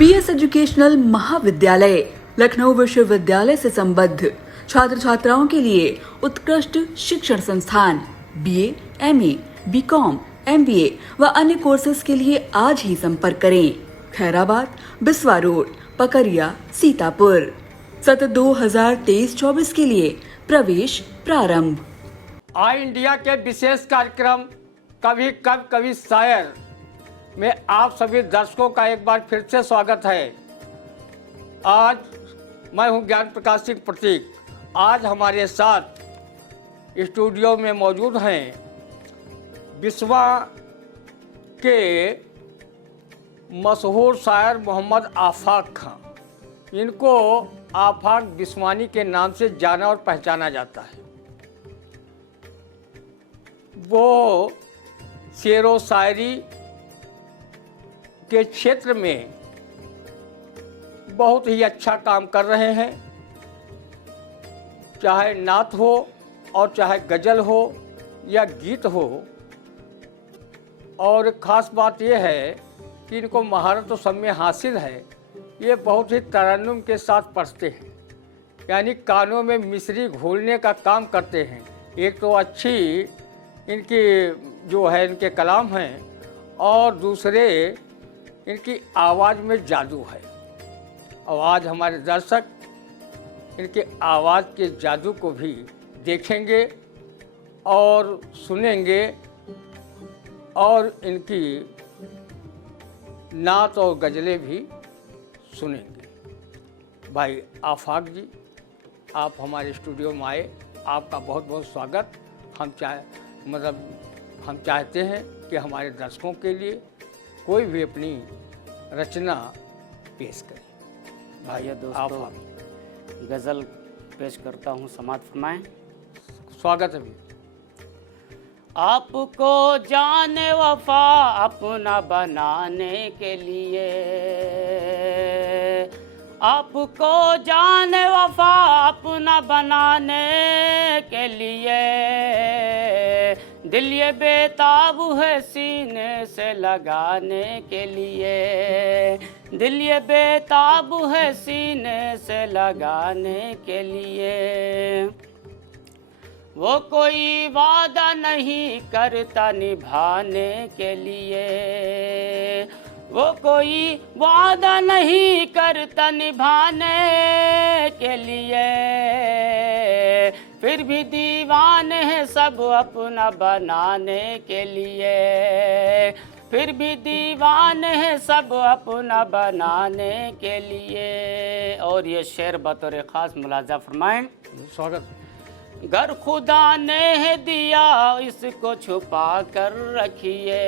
BS educational महाविद्यालय लखनऊ विश्वविद्यालय से संबद्ध छात्र छात्राओं के लिए उत्कृष्ट शिक्षण संस्थान बीए, एमए, बीकॉम, एमबीए व अन्य कोर्सेज के लिए आज ही संपर्क करें। खैराबाद, बिस्वा रोड, पकरिया, सीतापुर। सत्र 2023-24 के लिए प्रवेश प्रारंभ। ऑल इंडिया के विशेष कार्यक्रम कभी कब कभी शायर में आप सभी दर्शकों का एक बार फिर से स्वागत है। आज मैं हूं ज्ञान प्रकाश सिंह प्रतीक। आज हमारे साथ स्टूडियो में मौजूद हैं बिस्वा के मशहूर शायर मोहम्मद आफाक खां। इनको आफाक बिस्वानी के नाम से जाना और पहचाना जाता है। वो शेर व शायरी के क्षेत्र में बहुत ही अच्छा काम कर रहे हैं, चाहे नात हो और चाहे गज़ल हो या गीत हो। और ख़ास बात यह है कि इनको महारत तो सब में हासिल है। ये बहुत ही तरन्नुम के साथ पढ़ते हैं, यानी कानों में मिश्री घोलने का काम करते हैं। एक तो अच्छी इनकी जो है इनके कलाम हैं और दूसरे इनकी आवाज़ में जादू है। और आज हमारे दर्शक इनके आवाज़ के जादू को भी देखेंगे और सुनेंगे और इनकी नात और गज़लें भी सुनेंगे। भाई आफाक जी, आप हमारे स्टूडियो में आए, आपका बहुत बहुत स्वागत। हम चाहते हैं कि हमारे दर्शकों के लिए कोई भी अपनी रचना पेश करे। भाइयों दोस्तों, गज़ल पेश करता हूँ, समात फरमाएं। स्वागत है। आपको जाने वफा अपना बनाने के लिए, आपको जाने वफा अपना बनाने के लिए दिल ये बेताब है सीने से लगाने के लिए, दिल ये बेताब है सीने से लगाने के लिए। वो कोई वादा नहीं करता निभाने के लिए, वो कोई वादा नहीं करता निभाने के लिए, फिर भी दीवाने हैं सब अपना बनाने के लिए, फिर भी दीवाने हैं सब अपना बनाने के लिए। और ये शेर बतौर ख़ास मुलाजा फरमाएं। स्वागत। गर खुदा ने है दिया इसको छुपा कर रखिए,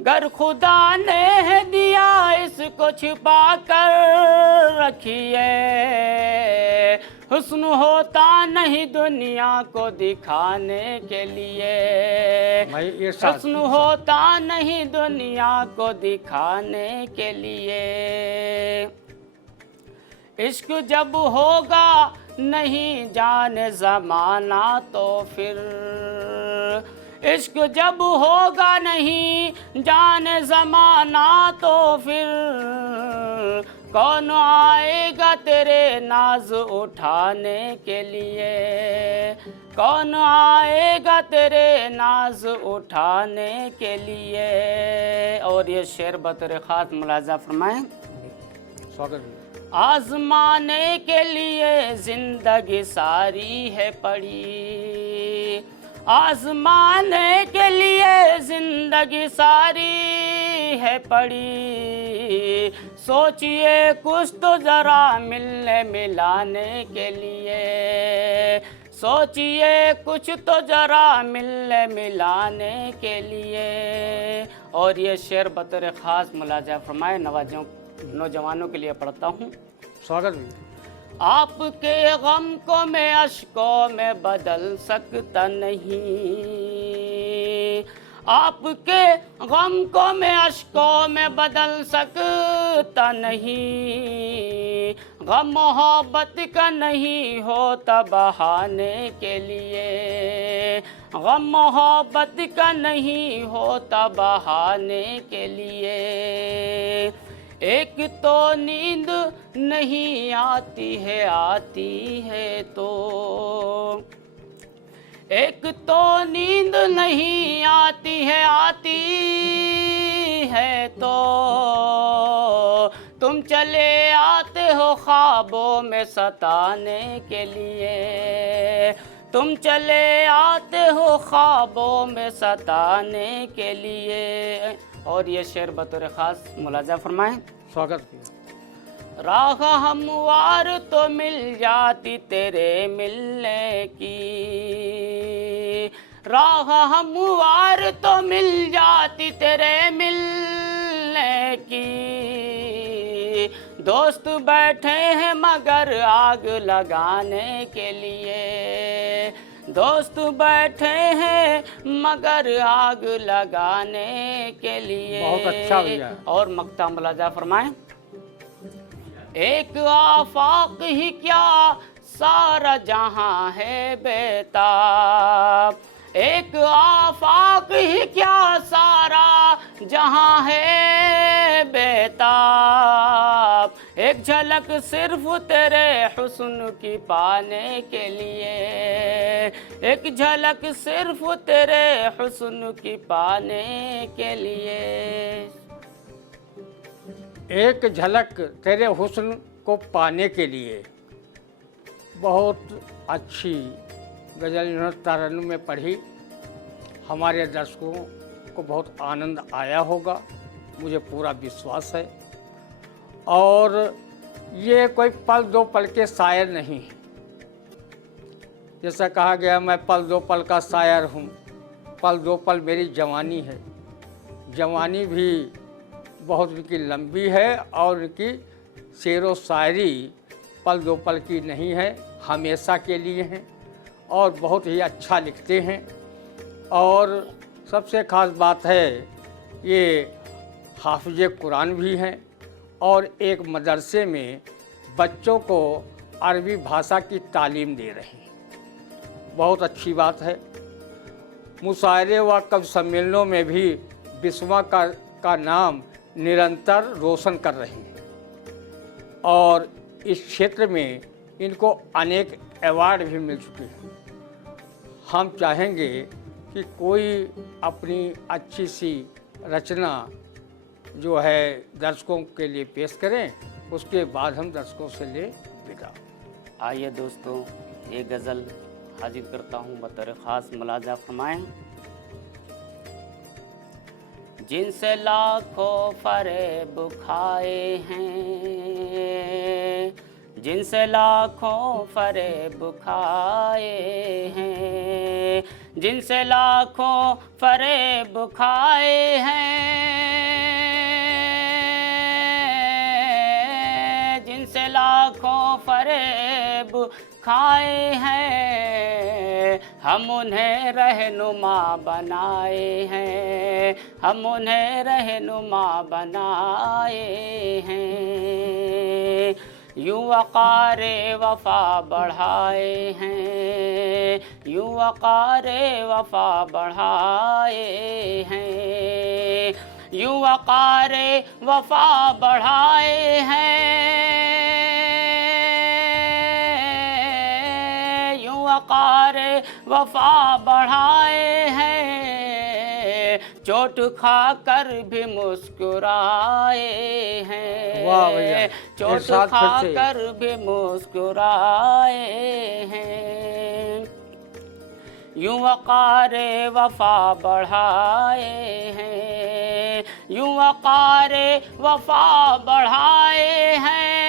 गर खुदा ने है दिया इसको छुपा कर रखिए। हुस्न होता नहीं दुनिया को दिखाने के लिए, हुस्न होता नहीं दुनिया को दिखाने के लिए। इश्क जब होगा नहीं जाने ज़माना तो फिर, इश्क जब होगा नहीं जाने ज़माना तो फिर कौन आएगा तेरे नाज उठाने के लिए, कौन आएगा तेरे नाज उठाने के लिए। और ये शेर बतौर ख़ास मुलाजा फरमाएं। स्वागत। आज़माने के लिए ज़िंदगी सारी है पड़ी, आज़माने के लिए ज़िंदगी सारी है पड़ी। सोचिए कुछ तो ज़रा मिलने मिलाने के लिए, सोचिए कुछ तो ज़रा मिलने मिलाने के लिए। और ये शेर बतौर ख़ास मुलाजा फरमाए नौजवानों के लिए पढ़ता हूँ। स्वागत। आपके गम को मैं अश्कों में बदल सकता नहीं, आपके गम को मैं अश्कों में बदल सकता नहीं। गम मोहब्बत का नहीं होता बहाने के लिए, गम मोहब्बत का नहीं होता बहाने के लिए। एक तो नींद नहीं आती है तो, एक तो नींद नहीं आती है तो, तुम चले आते हो ख्वाबों में सताने के लिए, तुम चले आते हो ख्वाबों में सताने के लिए। और ये शेर बतौर ख़ास मुलाजा फरमाएं। स्वागत किया। राह हमवार तो मिल जाती तेरे मिलने की, राह हमवार तो मिल जाती तेरे मिलने की, दोस्त बैठे हैं मगर आग लगाने के लिए, दोस्त बैठे हैं मगर आग लगाने के लिए। बहुत अच्छा भैया। और मक्ता मुलाजा फरमाएं। एक आफाक ही क्या सारा जहां है बेताब, एक आफाक ही क्या सारा जहां है बेताब, एक झलक सिर्फ तेरे हुस्न की पाने के लिए, एक झलक सिर्फ तेरे हुस्न की पाने के लिए। एक झलक तेरे हुस्न को पाने के लिए। बहुत अच्छी गज़ल इन्होंने तरन्नुम में पढ़ी। हमारे दर्शकों को बहुत आनंद आया होगा, मुझे पूरा विश्वास है। और ये कोई पल दो पल के शायर नहीं है। जैसा कहा गया, मैं पल दो पल का शायर हूँ, पल दो पल मेरी जवानी है। जवानी भी बहुत उनकी लंबी है और उनकी शेर व शायरी पल दो पल की नहीं है, हमेशा के लिए हैं और बहुत ही अच्छा लिखते हैं। और सबसे ख़ास बात है, ये हाफिज़ कुरान भी हैं और एक मदरसे में बच्चों को अरबी भाषा की तालीम दे रहे हैं। बहुत अच्छी बात है। मुशायरे व कवि सम्मेलनों में भी बिस्वा का नाम निरंतर रोशन कर रहे हैं और इस क्षेत्र में इनको अनेक अवार्ड भी मिल चुके हैं। हम चाहेंगे कि कोई अपनी अच्छी सी रचना जो है दर्शकों के लिए पेश करें, उसके बाद हम दर्शकों से ले विदा। आइए दोस्तों, ये गज़ल हाजिर करता हूँ, बतौर ख़ास मुलाजा फरमाएं। जिनसे लाखों फरेब खाए हैं, जिनसे लाखों फरेब खाए हैं, जिनसे लाखों फरेब खाए हैं, जिनसे लाखों फरेब खाए हैं, हम उन्हें रहनुमा बनाए हैं, हम उन्हें रहनुमा बनाए हैं। यूं वक़ारे वफ़ा बढ़ाए हैं, यूं वक़ारे वफ़ा बढ़ाए हैं, यूं वक़ारे वफ़ा बढ़ाए हैं, यूं वक़ारे वफ़ा बढ़ाए हैं, चोट खाकर भी मुस्कुराए हैं। वाह भैया, चोट खाकर भी मुस्कुराए हैं। यूं वक़ारे वफ़ा बढ़ाए हैं, यूं वक़ारे वफ़ा बढ़ाए हैं,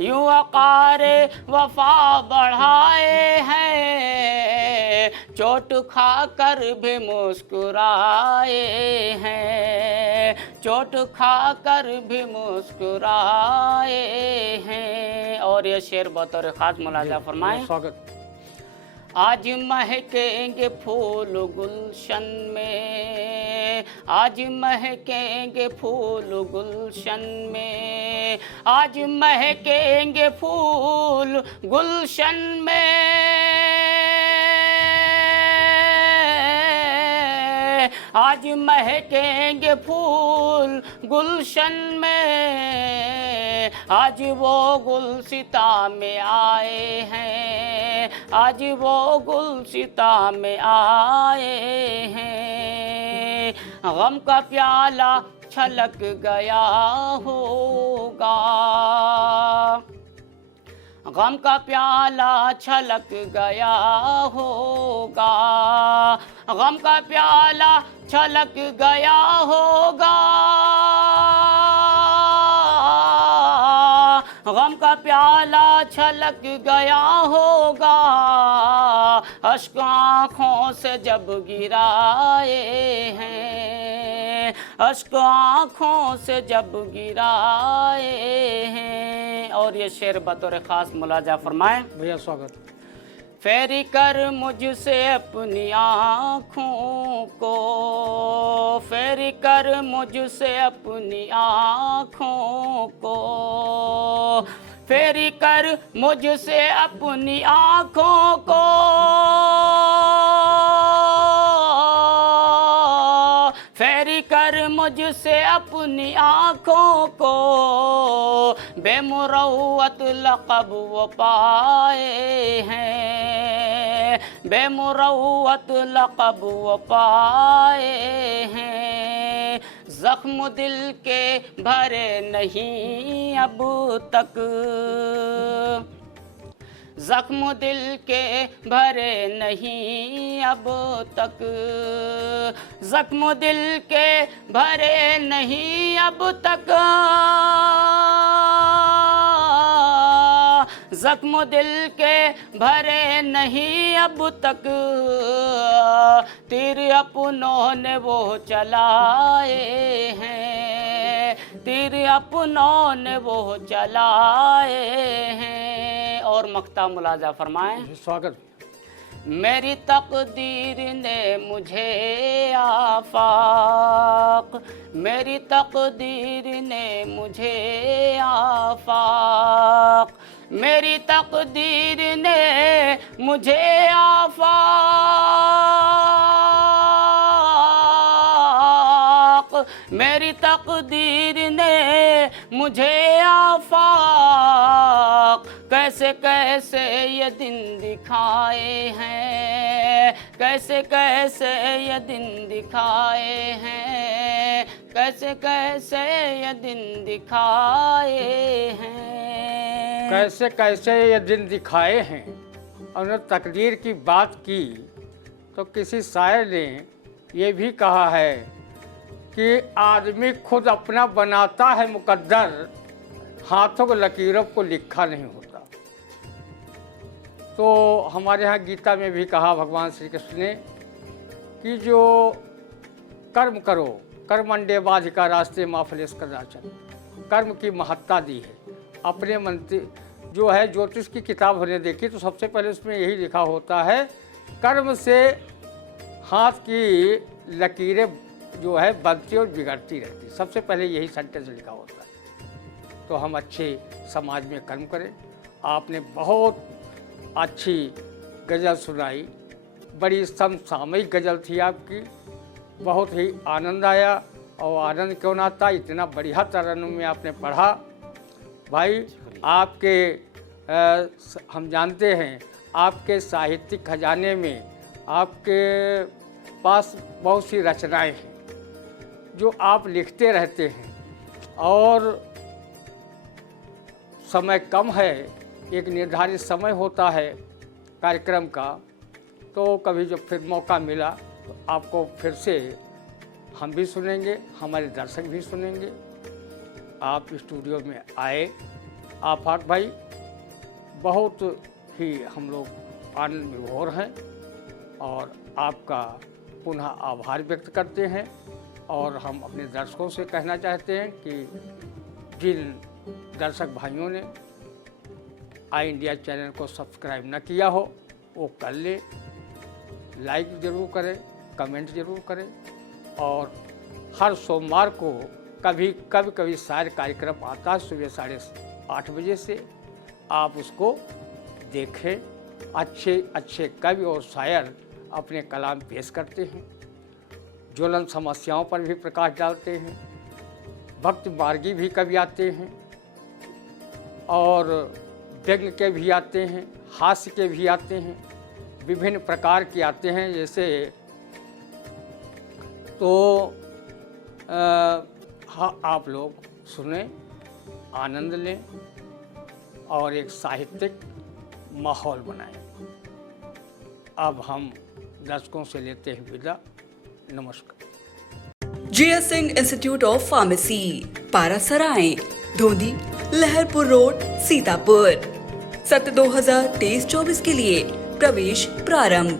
यूं वक़ारे वफ़ा बढ़ाए हैं, चोट खाकर भी मुस्कुराए हैं, चोट खाकर भी मुस्कुराए हैं। और ये शेर बतौर ख़ास मुलाजा फरमाएं। स्वागत। आज महकेंगे फूल गुलशन में, आज महकेंगे फूल गुलशन में, आज महकेंगे फूल गुलशन में, आज महकेंगे फूल गुलशन में, आज वो गुलसिता में आए हैं, आज वो गुलसिता में आए हैं। गम का प्याला छलक गया होगा, गम का प्याला छलक गया होगा, गम का प्याला छलक गया होगा, गम का प्याला छलक गया होगा। अश्क आँखों से जब गिराए हैं, अश्क आँखों से जब गिराए हैं। और ये शेर बतौर ख़ास मुलाजा फरमाएं। भैया स्वागत। फेरी कर मुझसे अपनी आँखों को, फेरी कर मुझसे अपनी आँखों को, फेरी कर मुझसे अपनी आँखों को, फेरी कर मुझसे अपनी आँखों को। बेमुरव्वत लक़ब वो पाए हैं, बेमुरव्वत लक़ब वो पाए हैं। ज़ख्म दिल के भरे नहीं अब तक, ज़ख्म दिल के भरे नहीं अब तक, ज़ख्म दिल के भरे नहीं अब तक, ज़ख्म दिल के भरे नहीं अब तक। तीर अपनों ने वो चलाए हैं, तीर अपनों ने वो चलाए हैं। और मख्ता मुलाजा फरमाएं। स्वागत। मेरी तकदीर ने मुझे आफाक, मेरी तकदीर ने मुझे आफाक, मेरी तकदीर ने मुझे आफाक, मेरी तकदीर ने मुझे आफाक। कैसे कैसे ये दिन दिखाए हैं, कैसे कैसे ये दिन दिखाए हैं, कैसे कैसे ये दिन दिखाए हैं। कैसे कैसे ये दिन दिखाए हैं। और तकदीर की बात की तो किसी शायर ने ये भी कहा है कि आदमी खुद अपना बनाता है मुकद्दर, हाथों को लकीरों को लिखा नहीं होता। तो हमारे यहाँ गीता में भी कहा भगवान श्री कृष्ण ने कि जो कर्म करो कर्मण्येवाधिकार रास्ते माफलेस कदाचन, कर्म की महत्ता दी है। अपने मन से जो है ज्योतिष की किताब हमने देखी तो सबसे पहले उसमें यही लिखा होता है, कर्म से हाथ की लकीरें जो है बनती और बिगड़ती रहती। सबसे पहले यही सेंटेंस लिखा होता है। तो हम अच्छे समाज में कर्म करें। आपने बहुत अच्छी गज़ल सुनाई, बड़ी समसामयिक गज़ल थी आपकी, बहुत ही आनंद आया। और आनंद क्यों ना आता, इतना बढ़िया तरन्नुम में आपने पढ़ा। भाई आपके हम जानते हैं आपके साहित्यिक खजाने में आपके पास बहुत सी रचनाएं हैं जो आप लिखते रहते हैं। और समय कम है, एक निर्धारित समय होता है कार्यक्रम का, तो कभी जब फिर मौका मिला तो आपको फिर से हम भी सुनेंगे, हमारे दर्शक भी सुनेंगे। आप स्टूडियो में आए आफाक भाई, बहुत ही हम लोग आनंद विभोर हैं और आपका पुनः आभार व्यक्त करते हैं। और हम अपने दर्शकों से कहना चाहते हैं कि जिन दर्शक भाइयों ने आई इंडिया चैनल को सब्सक्राइब न किया हो वो कर ले, लाइक ज़रूर करें, कमेंट ज़रूर करें। और हर सोमवार को कभी शायर कार्यक्रम आता है सुबह 8:30 बजे से, आप उसको देखें। अच्छे अच्छे कवि और शायर अपने कलाम पेश करते हैं। ज्वलन समस्याओं पर भी प्रकाश डालते हैं। भक्त मार्गी भी कवि आते हैं और व्यंग्य के भी आते हैं, हास्य के भी आते हैं, विभिन्न प्रकार के आते हैं। जैसे तो हाँ, आप लोग सुने, आनंद लें और एक साहित्यिक माहौल बनाएं। अब हम दर्शकों से लेते हैं विदा। नमस्कार। GS Singh institute of pharmacy, Parasrai, Dhondhi, Laharpur road, Sitapur. सत्र 2023-24 के लिए प्रवेश प्रारंभ।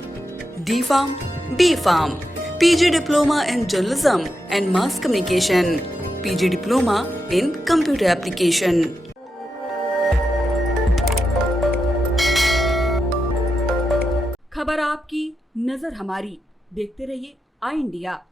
D pharm, B pharm, PG diploma in journalism and mass communication, PG diploma in computer application. खबर आपकी, नजर हमारी। देखते रहिए आई इंडिया।